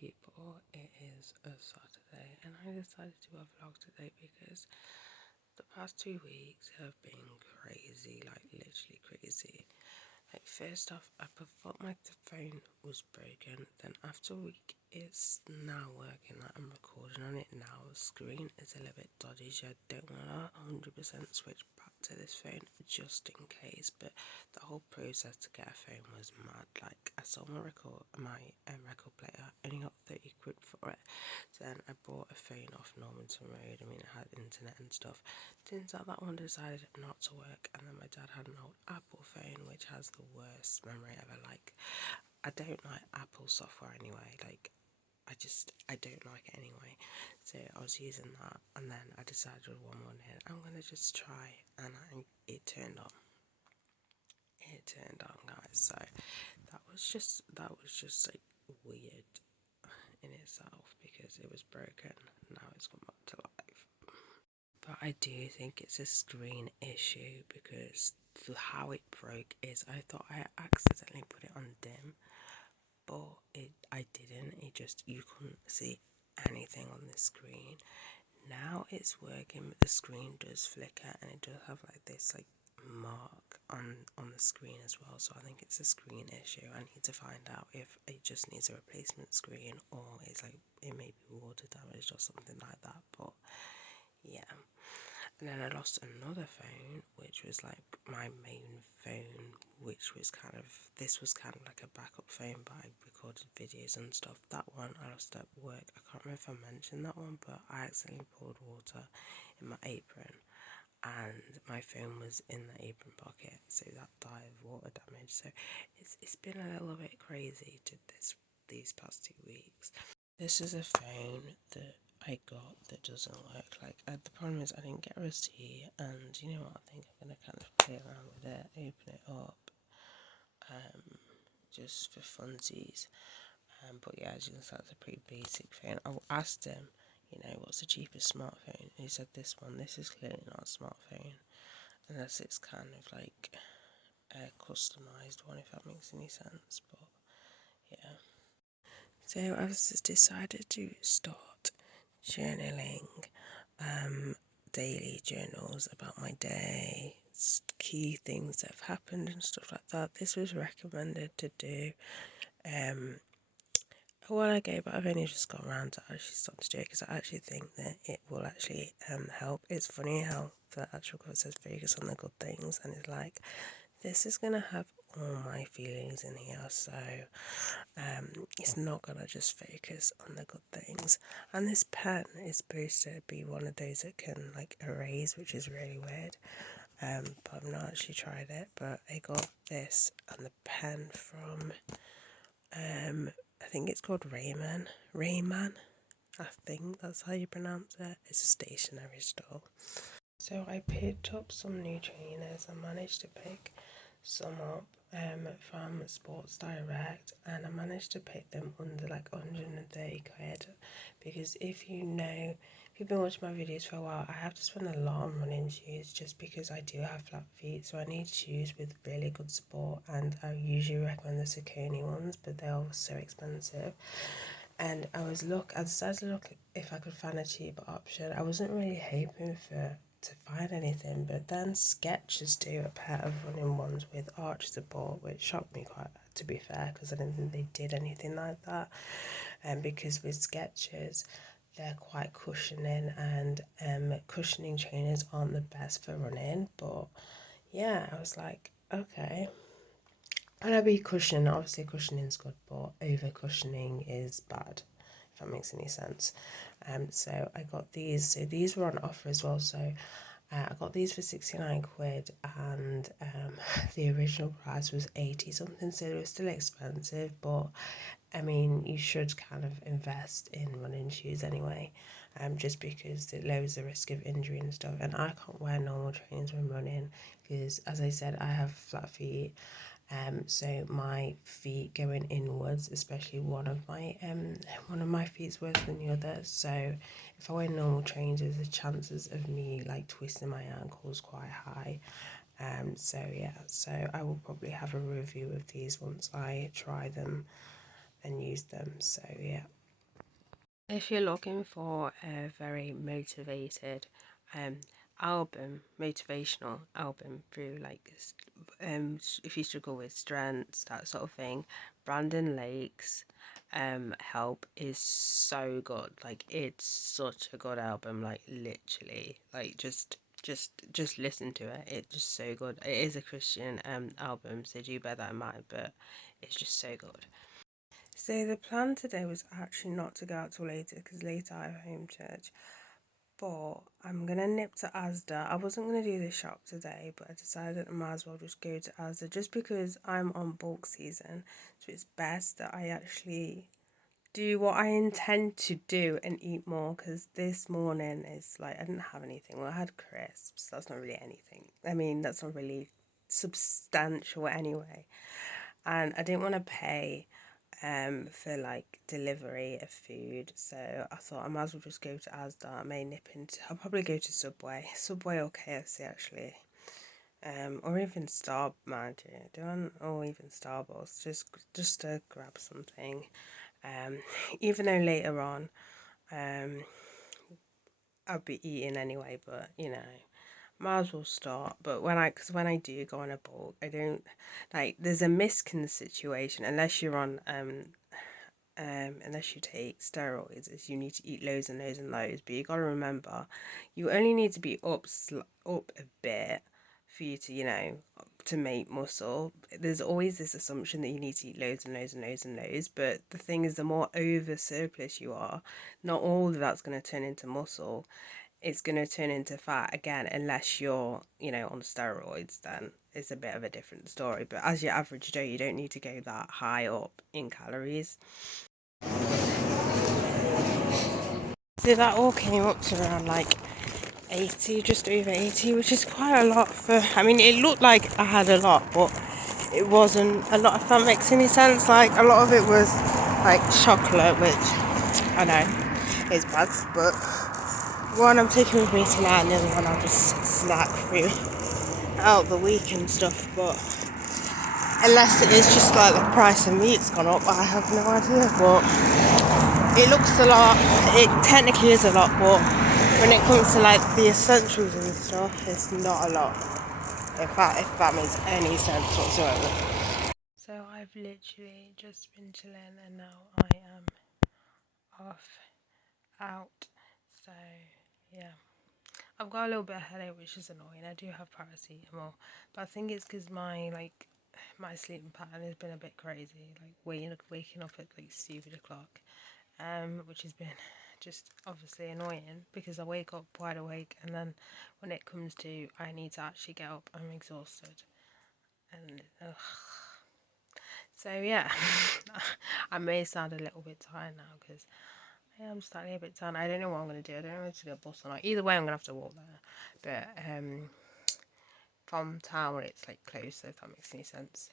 people, it is a Saturday and I decided to do a vlog today because the past 2 weeks have been crazy, like literally crazy. Like first off, I thought my phone was broken, then after a week it's now working, like I'm recording on it now. The screen is a little bit dodgy, so I don't want to 100% switch back to this phone just in case, but the whole process to get a phone was mad. Like I sold my record player, only got 30 quid for it. So then I bought a phone off Normanton Road. I mean, it had internet and stuff. Turns out that one decided not to work, and then my dad had an old Apple phone which has the worst memory ever. Like I don't like Apple software anyway. Like I don't like it anyway. So I was using that, and then I decided one morning I'm gonna just try, and it turned on. It turned on, guys. So that was just like weird in itself because it was broken. Now it's come back to life. But I do think it's a screen issue because how it broke is I thought I accidentally put it on dim, but I didn't. It just, you couldn't see anything on the screen. Now it's working, but the screen does flicker and it does have like this like mark on the screen as well. So I think it's a screen issue. I need to find out if it just needs a replacement screen or it's like it may be water damaged or something like that. But yeah. And then I lost another phone, which was like my main phone, which was this was kind of like a backup phone, but I recorded videos and stuff. That one I lost at work. I can't remember if I mentioned that one, but I accidentally poured water in my apron and my phone was in the apron pocket, so that died of water damage. So it's been a little bit crazy to these past 2 weeks. This is a phone that I got that doesn't work. Like the problem is I didn't get a receipt, and you know what? I think I'm gonna kind of play around with it, open it up, just for funsies. But yeah, as you can see, that's a pretty basic phone. I asked him, what's the cheapest smartphone? And he said this one. This is clearly not a smartphone, unless it's kind of like a customized one, if that makes any sense. But yeah. So I've just decided to start journaling, daily journals about my day, key things that have happened and stuff like that. This was recommended to do a while ago, but I've only just got around to actually starting to do it because I actually think that it will actually help. It's funny how the actual quote says focus on the good things, and it's like this is gonna have all my feelings in here, so it's not gonna just focus on the good things. And this pen is supposed to be one of those that can like erase, which is really weird. But I've not actually tried it. But I got this and the pen from I think it's called Rayman. I think that's how you pronounce it. It's a stationery store. So I picked up some new trainers. I managed to pick some up from Sports Direct, and I managed to pick them under like 130 quid because if you've been watching my videos for a while, I have to spend a lot on running shoes just because I do have flat feet, so I need shoes with really good support, and I usually recommend the Saucony ones, but they're so expensive. And I decided to look if I could find a cheaper option. I wasn't really hoping to find anything, but then Skechers do a pair of running ones with arch support, which shocked me quite, to be fair, because I didn't think they did anything like that. And because with Skechers, they're quite cushioning, and cushioning trainers aren't the best for running. But yeah, I was like, okay. And I be cushioning, obviously cushioning is good, but over cushioning is bad, if that makes any sense. So I got these. So these were on offer as well. So I got these for 69 quid, and the original price was 80 something. So it was still expensive, but I mean, you should kind of invest in running shoes anyway, just because it lowers the risk of injury and stuff. And I can't wear normal trainers when running because, as I said, I have flat feet. So my feet going inwards, especially one of my feet's worse than the other. So if I wear normal trainers, the chances of me like twisting my ankles quite high. So yeah, so I will probably have a review of these once I try them and use them. So yeah. If you're looking for a very motivated um motivational album through like if you struggle with strengths, that sort of thing, Brandon Lake's Help is so good. Like, it's such a good album, like literally, like just listen to it. It's just so good. It is a Christian album, so do bear that in mind, but it's just so good. So the plan today was actually not to go out till later because later I have home church. But I'm gonna nip to Asda. I wasn't gonna do the shop today, but I decided I might as well just go to Asda just because I'm on bulk season. So it's best that I actually do what I intend to do and eat more, because this morning is like I didn't have anything. Well, I had crisps. That's not really anything. I mean, that's not really substantial anyway. And I didn't want to pay for like delivery of food, so I thought I might as well just go to Asda. I may nip into, I'll probably go to Subway or KFC actually, or even or even Starbucks, just to grab something. Even though later on, um, I'll be eating anyway, but might as well start. But because when I do go on a bulk, I don't like. There's a miscon situation unless you're on unless you take steroids, is you need to eat loads and loads and loads. But you gotta remember, you only need to be up a bit for you to to make muscle. There's always this assumption that you need to eat loads and loads and loads and loads. But the thing is, the more over surplus you are, not all of that's gonna turn into muscle. It's going to turn into fat again, unless you're, on steroids, then it's a bit of a different story. But as your average Joe, you don't need to go that high up in calories. So that all came up to around like 80, just over 80, which is quite a lot for, I mean, it looked like I had a lot, but it wasn't a lot, if that makes any sense. Like, a lot of it was like chocolate, which I know is bad, but one I'm taking with me tonight, and the other one I'll just snack through out the week and stuff. But unless it is just like the price of meat's gone up, I have no idea. But it looks a lot. It technically is a lot, but when it comes to like the essentials and stuff, it's not a lot. In fact, if that makes any sense whatsoever. So I've literally just been chilling, and now I am off out. So yeah. I've got a little bit of headache, which is annoying. I do have paracetamol, but I think it's because my sleeping pattern has been a bit crazy, like waking up at like stupid o'clock, which has been just obviously annoying because I wake up wide awake, and then when it comes to I need to actually get up, I'm exhausted, and so yeah, I may sound a little bit tired now because I'm starting a bit tired. I don't know what I'm going to do. I don't know if to get a bus or not. Either way, I'm going to have to walk there. But from town where it's like closer, if that makes any sense.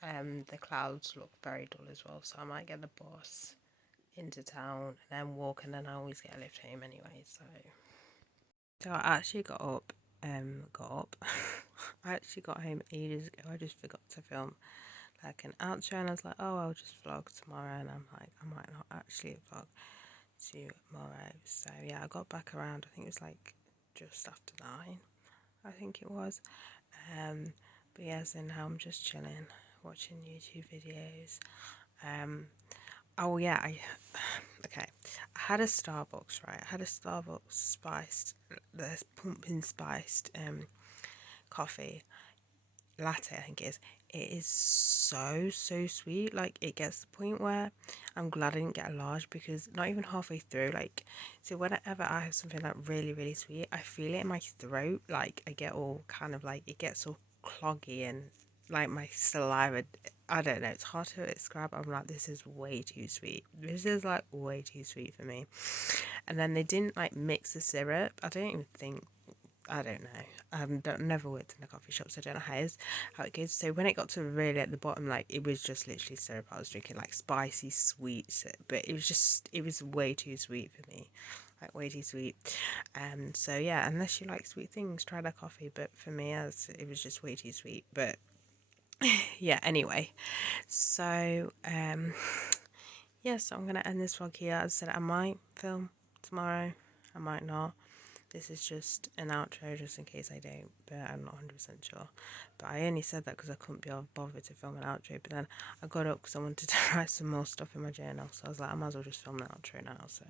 The clouds look very dull as well, so I might get the bus into town and then walk, and then I always get a lift home anyway. So I actually got up. I actually got home ages ago. I just forgot to film like an outro, and I was like, oh, I'll just vlog tomorrow, and I'm like, I might not actually vlog tomorrow. So yeah, I got back around, I think it was like just after 9, I think it was. But yeah, so now I'm just chilling, watching YouTube videos. Oh yeah, okay. I had a Starbucks, right? I had a Starbucks spiced, the pumpkin spiced coffee latte, I think it is. It is so sweet. Like, it gets to the point where I'm glad I didn't get a large, because not even halfway through, like, so whenever I have something like really sweet, I feel it in my throat. Like, I get all kind of like, it gets all cloggy, and like my saliva, I don't know, it's hard to describe. I'm like, this is way too sweet. This is like way too sweet for me. And then they didn't like mix the syrup. I don't know. Never worked in a coffee shop, so I don't know how it goes. So when it got to really at the bottom, like, it was just literally syrup I was drinking, like spicy sweet syrup, but it was way too sweet for me, like way too sweet. So yeah, unless you like sweet things, try that coffee. But for me, it was just way too sweet. But yeah, anyway, so yeah, so I'm going to end this vlog here. As I said, I might film tomorrow, I might not. This is just an outro just in case I don't, but I'm not 100% sure. But I only said that because I couldn't be bothered to film an outro. But then I got up because I wanted to write some more stuff in my journal. So I was like, I might as well just film the outro now. So